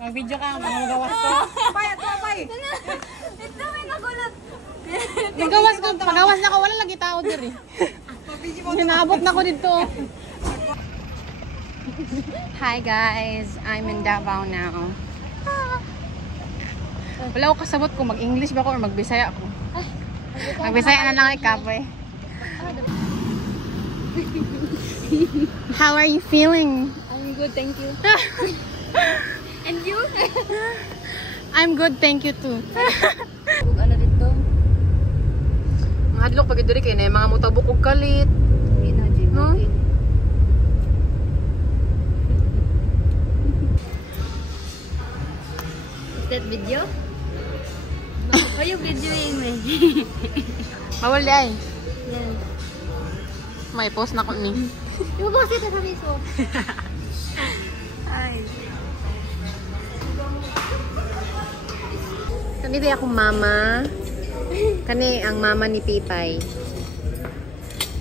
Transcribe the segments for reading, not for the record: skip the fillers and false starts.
Mag-video ka, magawas ko. Pay, ito, pay. Ito, may nagulat. Magawas ko, magawas na ko, wala lagi tao diri. Naabot na ko dito. Hi guys, I'm in Davao now. Wala ko kasabot kung mag-English ba ko or mag-Bisaya ako. Mag-Bisaya na lang ikaw eh. How are you feeling? I'm good, thank you. And you? I'm good, thank you too. Ano dito? Mahadlok pag diri kay na mga mutabok og kalit. Hindi na, Jim. No? Is that video? Why you videoing me? Bawal di ay. Yan. May post na ko ni. Yung boss kita sa Facebook. Ay. Kani di akong mama. Kani ang mama ni Pipay.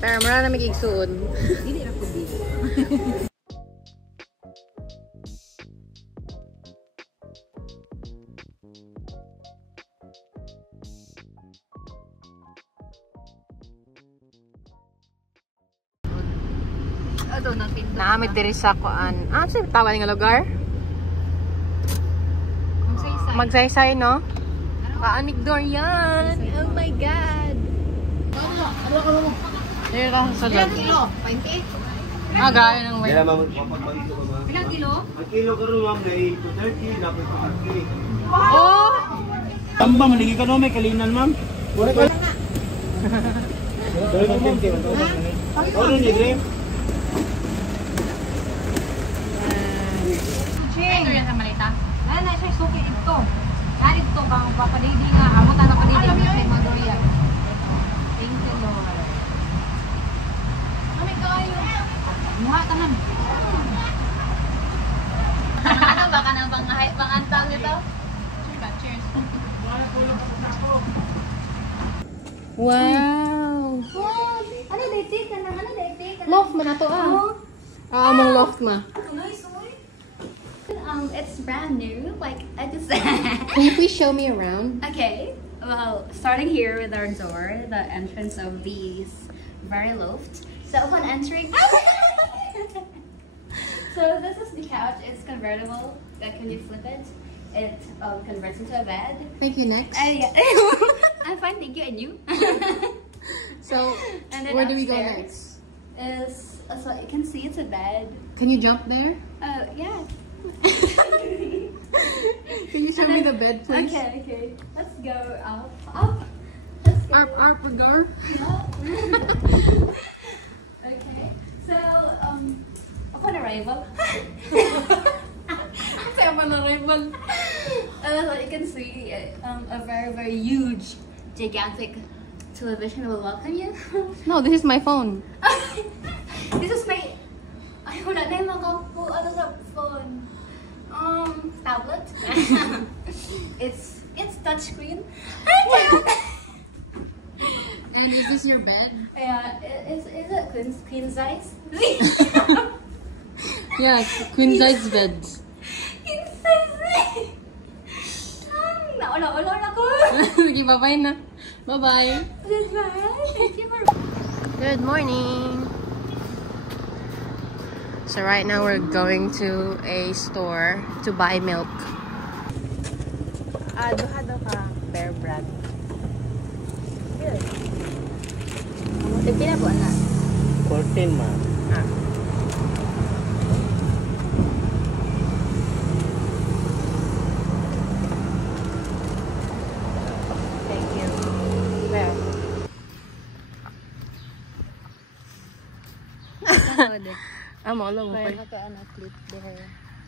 Pero mara na magigsuon. Hindi na ko dito. Naamit diri sa kuan. Ah, sa tawag nga lugar? Magsaysay, no? Kaamig door yan. Oh my God. Dito lang sa loob. Kilo? 20? Ah, gaya ng way. Ilang kilo? Ang kilo ka rin ma'am, na 230, na 230. Oh! Tamba, maligi ka no, may kalinan ma'am. Muna ka na. Dali ka 50. Ano ni Dream? Ito yan sa malita. Na siya suki ito. Yan ito, kang papadidi nga. Amot na papadidi. May magoriya. Thank you, Lord. Kami kayo. Muha tanan. Ano ba ka nang pangantang nito? Cheers. Wow! Ano daig ka na? Ano daig ka na? Loft man ato ah. Ah, among loft ma. Nice, it's brand new. Like, I just... Can you please show me around? Okay, well, starting here with our door, the entrance of these very loft. So upon entering, so this is the couch. It's convertible. Can you flip it? It converts into a bed. Thank you, next. Yeah. I'm fine, thank you. And you? So, And then where do we go upstairs next? So you can see it's a bed. Can you jump there? Yeah. Can you show me the bed, please? Okay. Let's go up. Let's go. Arp, gar. Okay. So, upon arrival, so you can see a very, very huge, gigantic television will welcome you. No, this is my phone. This is my... Ay, wala na yung ano sa phone. Tablet. It's touchscreen. And is this your bed? Yeah, is it queen size? Yeah, queen size beds. Queen size. Naula ako. Sige, bye-bye na. Bye-bye. Thank you for... Good morning. So right now we're going to a store to buy milk. Duha daw ka Bear Brand. Pila po na? 14 ma'am. Thank you. Well. Amo lang mo.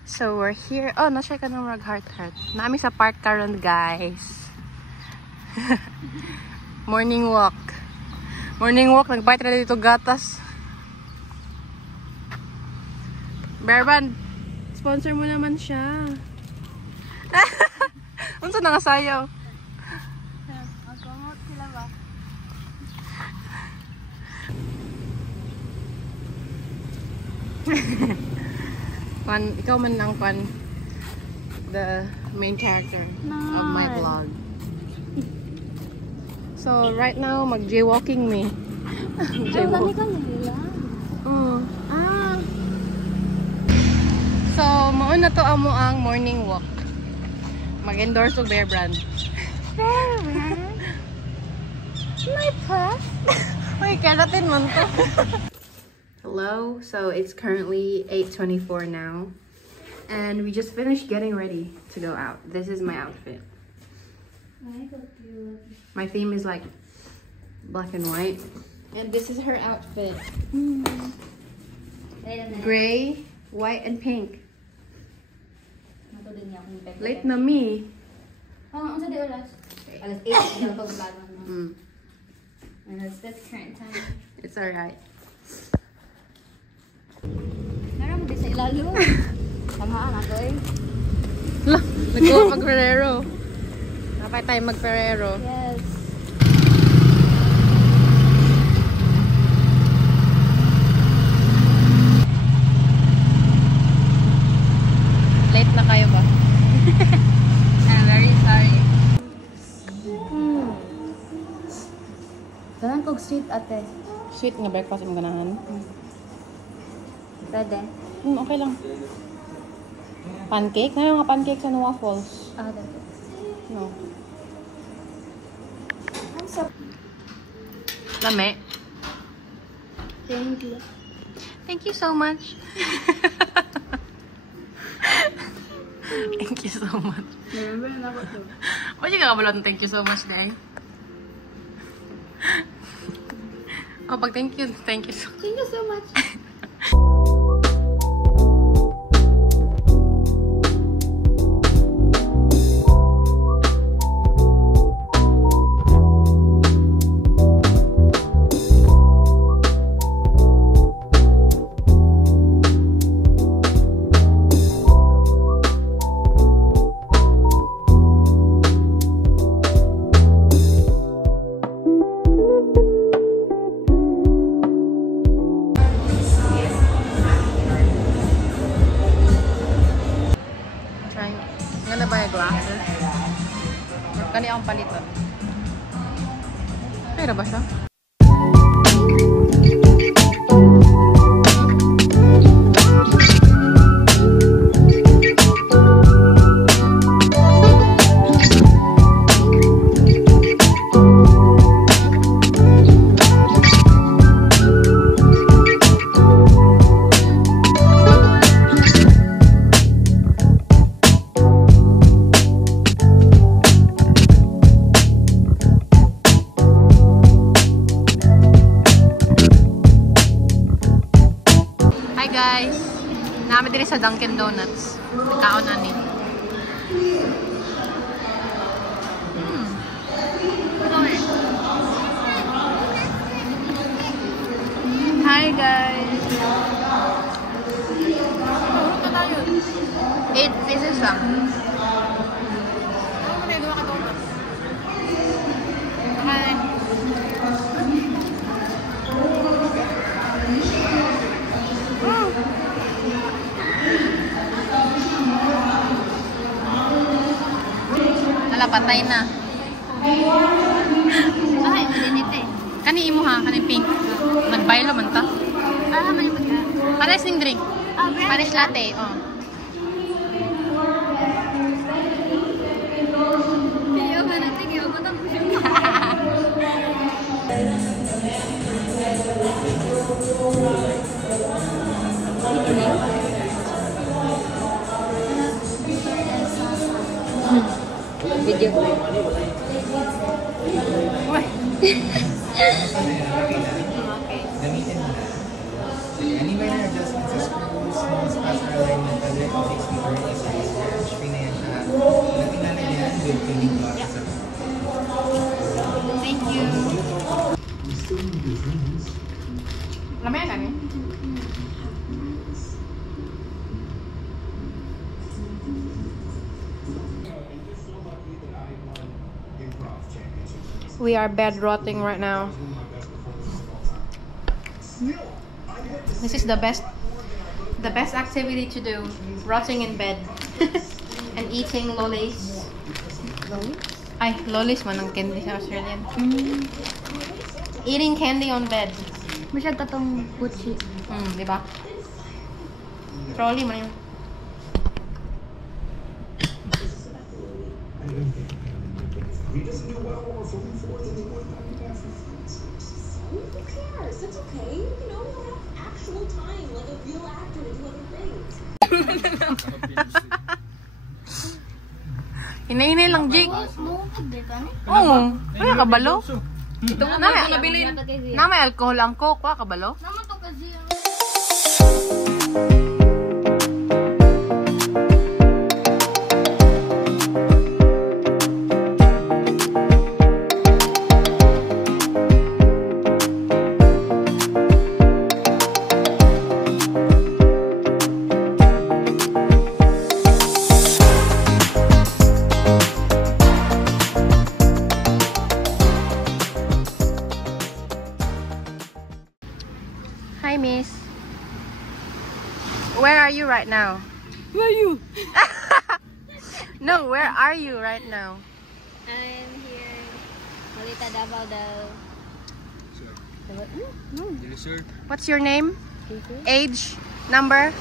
So we're here. Oh, na-share ka ng heart. Nami sa park karon, guys. Morning walk. Nagbayad na dito gatas. Bearban, sponsor mo naman siya. Unsa na nga sayaw? Magkamot sila ba? Ikaw man ang the main character of my vlog. So right now, mag-jaywalking me. Jaywalking ka nila. So, mauna to amo ang morning walk. Mag-endorse og Bear Brand. Bear Brand? My puff? Uy, keratin man to. Hello, so it's currently 8:24 now. And we just finished getting ready to go out. This is my outfit. My theme is like black and white. And this is her outfit. Gray, white, and pink. Late na me. Ang sa di oras? Alas 8 na pagbago mo. And that's current time. It's alright. Naram mo di sa ilalo. Tamaan ako eh. Lah, nag-go mag-Ferrero. Napay tayo mag-Ferrero. Yes. Late na kayo ba? I'm very sorry. Ganun kong sweet ate. Sweet nga breakfast yung ganahan. Pwede? Okay lang. Pancake? Na yung mga pancakes and waffles. Dito. No. Lame. Thank you. Thank you so much. Thank you so much. Remember na ako to. What you gakabalot ng thank you so much, day? Oh, pag thank you so Thank you so much. Nga na ba yung glasses? Kani akong palitan. Kaya ba siya? Guys, namin din sa Dunkin Donuts. Nagkaon ani. Hi guys. 8 pieces lang. Ano mo na yung ka donuts? Okay. Patay na. Ay, malinit eh. Kani imo ha, kani pink. Nagbaylo man ta. Malinit ka. Pares ning drink. Pares latte, oh. Piyo ka na, sige, ako na. Video. Gamitin mo na. Any minor adjustments sa screws, small spots or alignment, other than 60 or 80 size, screen na yan siya. Natingnan na yan with cleaning cloth sa Thank you. Lamaya kami. We are bed rotting right now. This is the best activity to do, rotting in bed. And eating lollies. Ay, lollies man ang candy sa Australian. Eating candy on bed. Masyad katong butchi. Di ba? Trolley man yun. Who cares? It's okay. You know, you'll have actual time, like a real actor to do other things. Hinay-hinay lang, Jake. Oo. Kaya kabalo. Na may alcohol ang coke. Kaya kabalo. Hi, Miss. Where are you right now? Where are you? No, where are you right now? I'm here. Malita Davao daw. What's your name? Age? Number?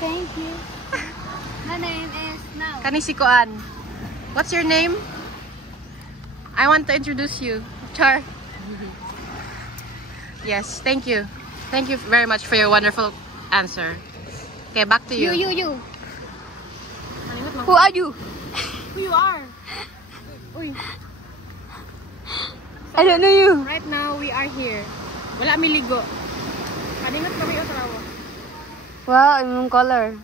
Thank you. My name is Now. Kanisikoan. What's your name? I want to introduce you. Char. Yes, thank you. Thank you very much for your wonderful answer. Okay, back to you. You. Who are you? Who you are? Uy. I don't know you. Right now, we are here. Wala mi ligo. Kaningat kami o tarawa. Wow, imong color.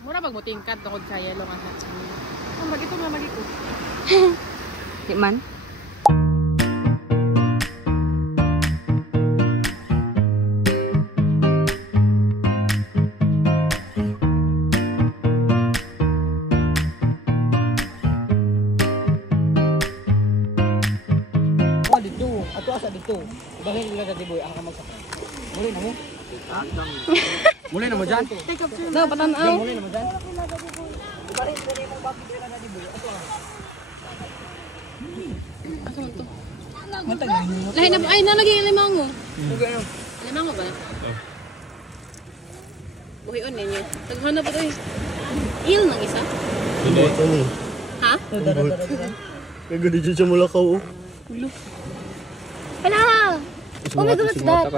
Mura magmutingkat tungkol sa yellow nga sa. Magito. Di man. Ato asa dito. Dahil nila sa diboy ang kamag sa. Muli na mo. Muli na mo dyan. No, patanaw. Muli na mo dyan. Ibarin ko rin mong bakit nila sa diboy. Ato Lahi na ay nalagi limango. Limango ba? Buhion ninyo. Taghan na po ito. Il nang isa. Ha? Kaya di dyan siya mula ka o. Hala! Oh my God, what's that?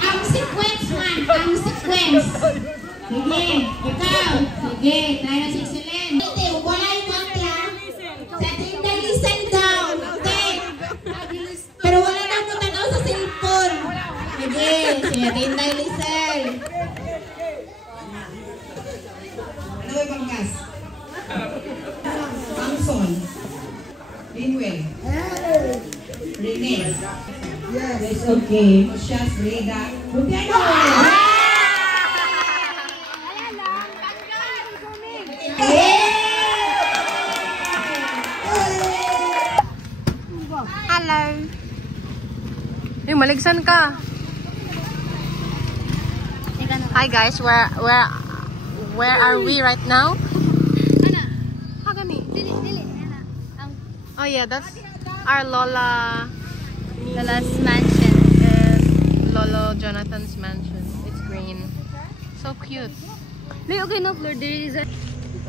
Ang sequence man, ang sequence. Sige, ikaw. Sige, tayo si Excellent. Wala yung mantra. Sa ating dalisan down. Okay. Pero wala na mo tanaw sa cellphone. Sige. Si Tinday Lisel. Ano ba pangkas? Samson. Linwell. Rene. Yes, okay. Siya, Frida. Bupiano! Hello. Hey, maligsan ka. Hi guys, where are we right now? Ah, gani. Oh yeah, that's our Lola's mansion. Lolo Jonathan's mansion. It's green. So cute. Okay, no floor. There is a...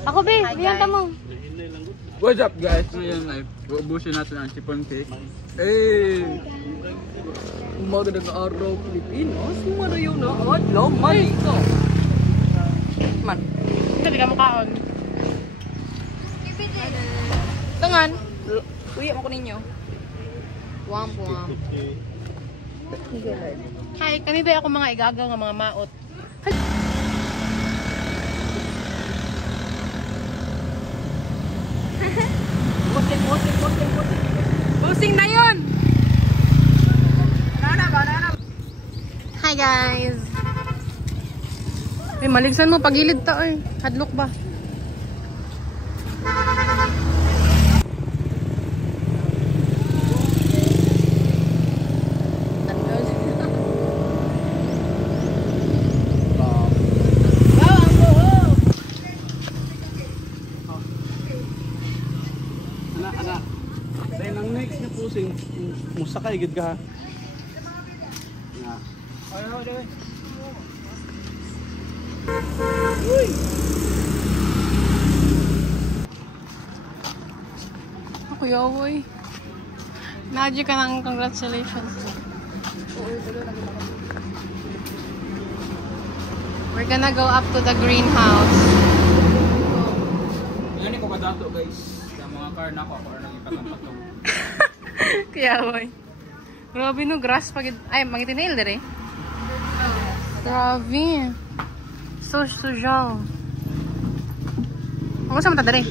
Ako, be. Biyanta mo. What's up guys? Ngayon ay uubusin natin ang chiffon cake. Hey! Magandang araw Pilipinas. Sumarayaw na adlaw Malaysia. Man. Hindi ka mukhaon. Tangan. Uy, ako ninyo. Womp womp. Hi, kanina ako mga igagaw ng mga maot. Posting na yun! Hi guys! Ay, maligsan mo, pagilid ta eh. Hadlok ba? Anak. Dahil ang next na pusing, musakay gid ka. Ay, ay. Uy. Ako yawoy. Nadyo ka ng congratulations. We're gonna go up to the greenhouse. Yan ko kadato guys. Sa mga car na ko or nang ipatong-patong. Kaya boy. Grabe no, grass pag ay mangitinail dire. Grabe. So sujal. Ako sa mata dire.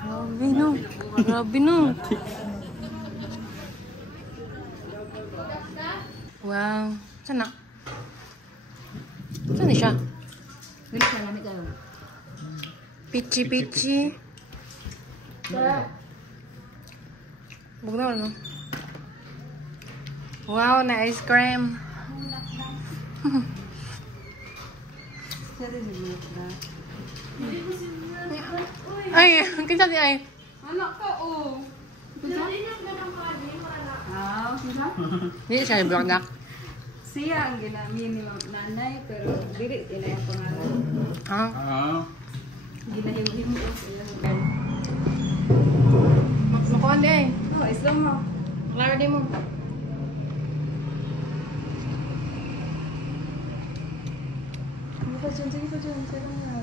Grabe no. Grabe no. Wow. Saan na? Saan na siya? Pichi-pichi. Bug na no? Wow, na ice cream. Ay, kinsa di ay? Anak ka, oh. Hindi siya yung duck. Siya ang ginamin ni nanay, pero dili ina yung pangalan. Ah? Ginahim-him ko siya. Makuhan di ay. Oh, islam mo. Klaro di mo. Sige pa dyan, sige pa dyan. Sige na.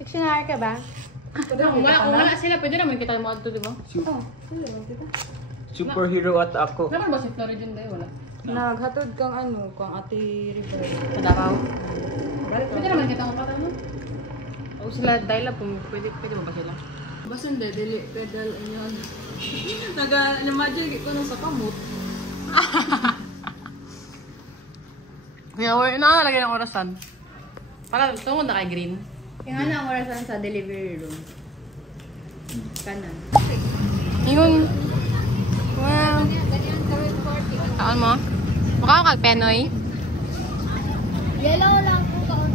Dictionary ka ba? Kung wala sila, pwede naman kita mo ito, di ba? Superhero at ako. Naman ba si Floridin dahil wala? Naghatod kang ano, kang Ate River. Sa Davao? Pwede naman kita mo pata, no? O sila dahil lang, pwede mo ba sila? Basta hindi, dili, pedal, inyon. Nag-imagine ko nung sa kamot. Kaya, nakalagay ng orasan. Para tungkol na kay Green. Yung ano ang orasan sa delivery room? Kanan. Yun. Wow. Saan mo? Mukha ko kag Penoy. Yellow lang po kaon.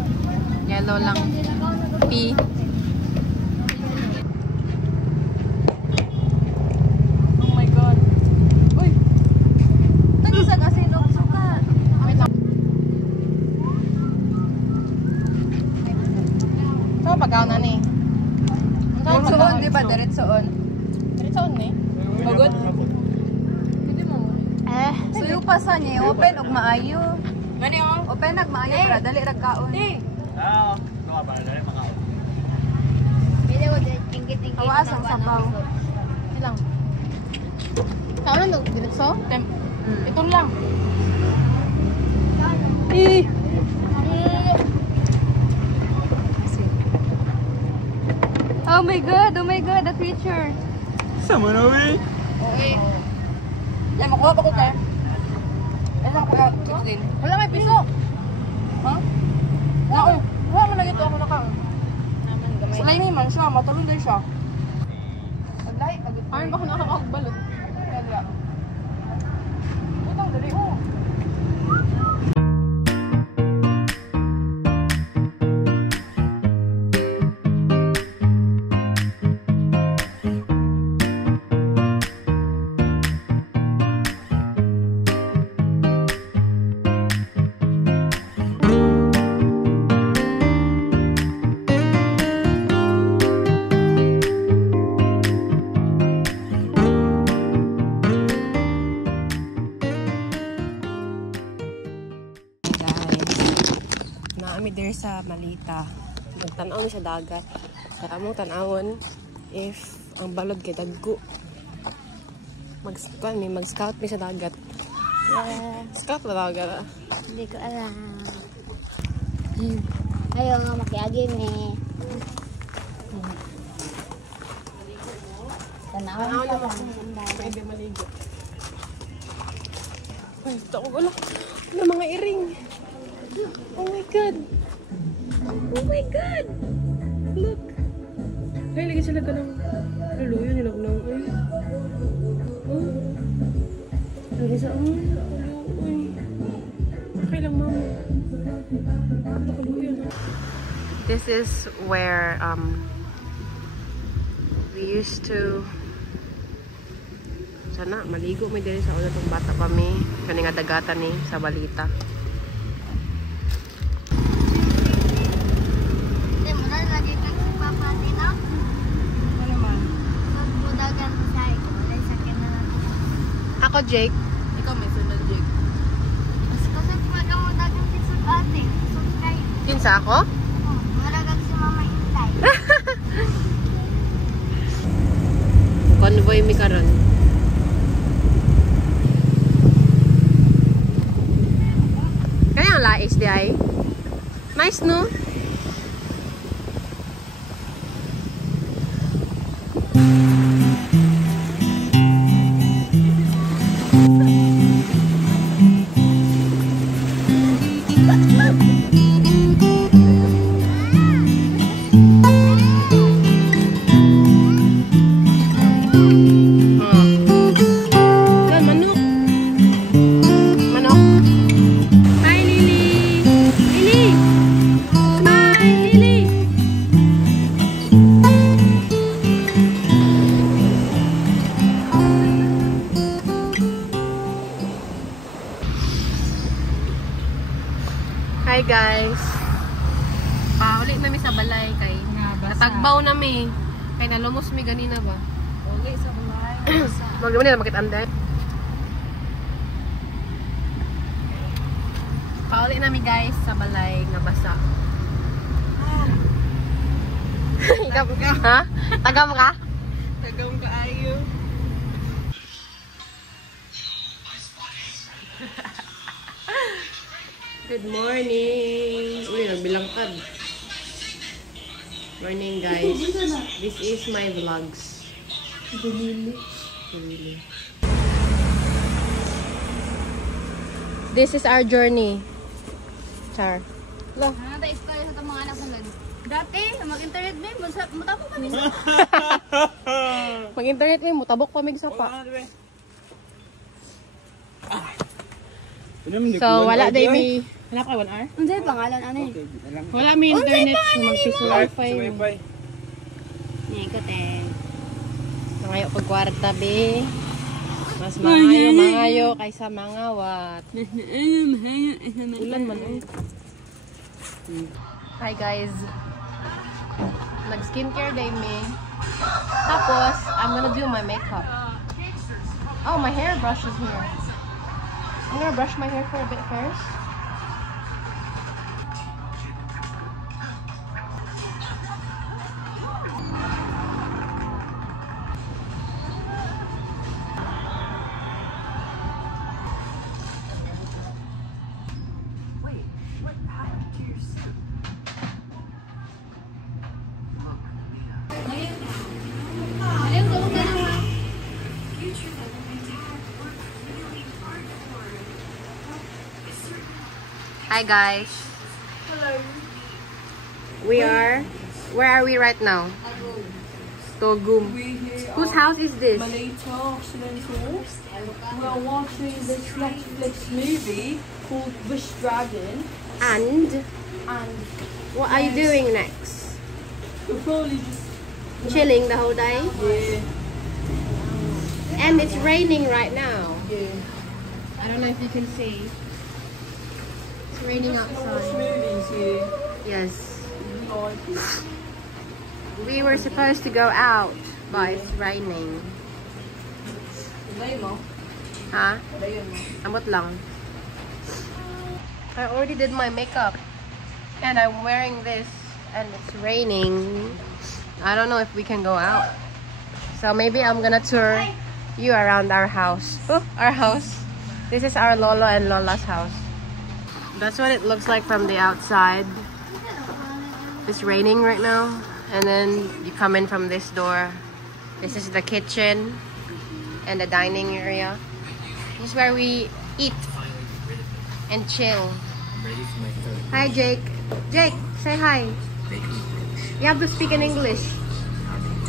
Yellow lang. P. Oh my God. Uy! Tagi sa kasi sukat. Wait lang. Saan pagkaon na ni? Diretsoon, di ba? Diretsoon. Diretsoon ni? Magod? Eh. Suyo pa sa niya, open og maayo. Gani oh. Open nag maayo para dali ra kaon. Pwede ko tingkit-tingkit. Awas ang sabaw. Ilang. Kaon no diretso? Ito lang. Oh my god, the picture. Sama na, we. Okay. Yan, makuha pa ko ka. Ano ko ka? 16. Wala may piso. Ha? Nako. Wala man na ito ako naka. Sulay ni man siya, matulog din siya. Wallahi, Parang baka nakakagbalot. Kaya. Utang dali oh. Naami there sa Malita. Nagtanaw ni sa dagat. Sa kamong tanawon if ang balod kay dagko. Mag-scout mi sa dagat. Scout na dagat. Hindi ko alam. Ayaw nga makiagin eh. Tanawan ka lang. Pwede maligo. Ay, ito ko wala. Wala mga iring. Oh my god. Oh my god. Look. Ay, lagi sila ka ng luluyo nila ko ng ay. Oh. Lagi sa ay. Okay lang, mama. This is where we used to sana maligo may diri sa ulo tong bata kami kani nga dagatan ni sa Balita. Hindi mo na lagi kang si Papa Tino. Ano man? Magbudagan mo sa ito. Wala sakyan na natin. Ako Jake. Ikaw may sunod, Jake. Mas kusog magamudagan si Sud Ate. Sud kayo. Kinsa ako? Maragag si Mama Intay. Convoy mi karon. Kaya ang lais di ay. Nice no? Hi guys. Pauli nami sa balay kay natagbaw nami. Kay nalumos mi ganina ba? Uli sa balay. Magdamo nila makit ande. Pauli nami guys sa balay nga basa. Tagam ka? Ha? Tagam ka? Tagam ka ayo. Good morning! Uy, nagbilangkad. Morning guys. This is my vlogs. This is our journey. Char. Nada iskaya sa itong mga anak sa lun. Dati, mag-internet mo, matapos kami sa... Mag-internet mo, mutabok pa mig sapa. So, wala day may... Wala ka 1 hour? Unsay pangalan, ano eh? Wala may internet. Mag-piso wifi. Ikot eh. Mangayo pag kwarta, be. Mas mangayo kaysa mga wat. Ulan man eh. Hi guys. Nag-skincare day me. Tapos, I'm gonna do my makeup. Oh, my hairbrush is here. I'm gonna brush my hair for a bit first. Hi guys. Hello. Where are we right now? Togum. Whose house is this? Malita Occidental. We're watching this Netflix movie called Wish Dragon. And And what are you doing next? we're probably just Chilling the whole day? yeah. And it's raining right now. Yeah. I don't know if you can see. It's raining Watch outside. movies here. Yes. Like it. We were supposed to go out, but it's raining. Lay mo. Huh? Lay mo. Amot lang. I already did my makeup. And I'm wearing this and it's raining. I don't know if we can go out. So maybe I'm gonna tour you around our house. Oh, our house. This is our Lolo and Lola's house. That's what it looks like from the outside. It's raining right now. And then you come in from this door. This is the kitchen and the dining area. This is where we eat and chill. Hi, Jake. Jake, say hi. You have to speak in English.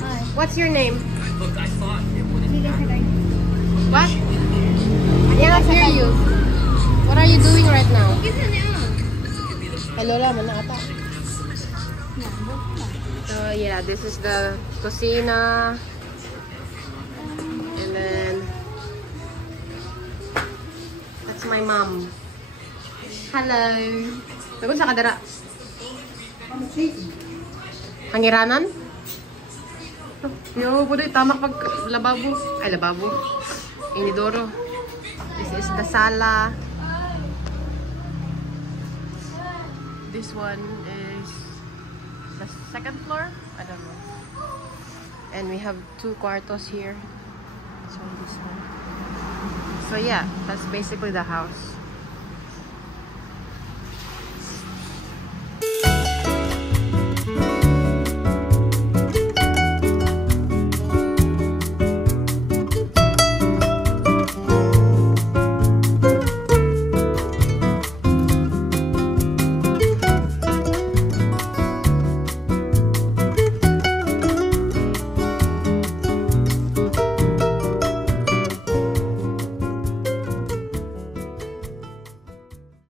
Hi. What's your name? Hi. What? I cannot hear you. What are you doing right now? Hello, man ata. So yeah, this is the kusina. And then that's my mom. Hello. Bagus sa kadara. Hangiranan? Yo, pwede tamak pag lababo. Ay, lababo. Inidoro. This is the sala. This one is the second floor. I don't know. And we have 2 kwartos here. This one. So yeah, that's basically the house.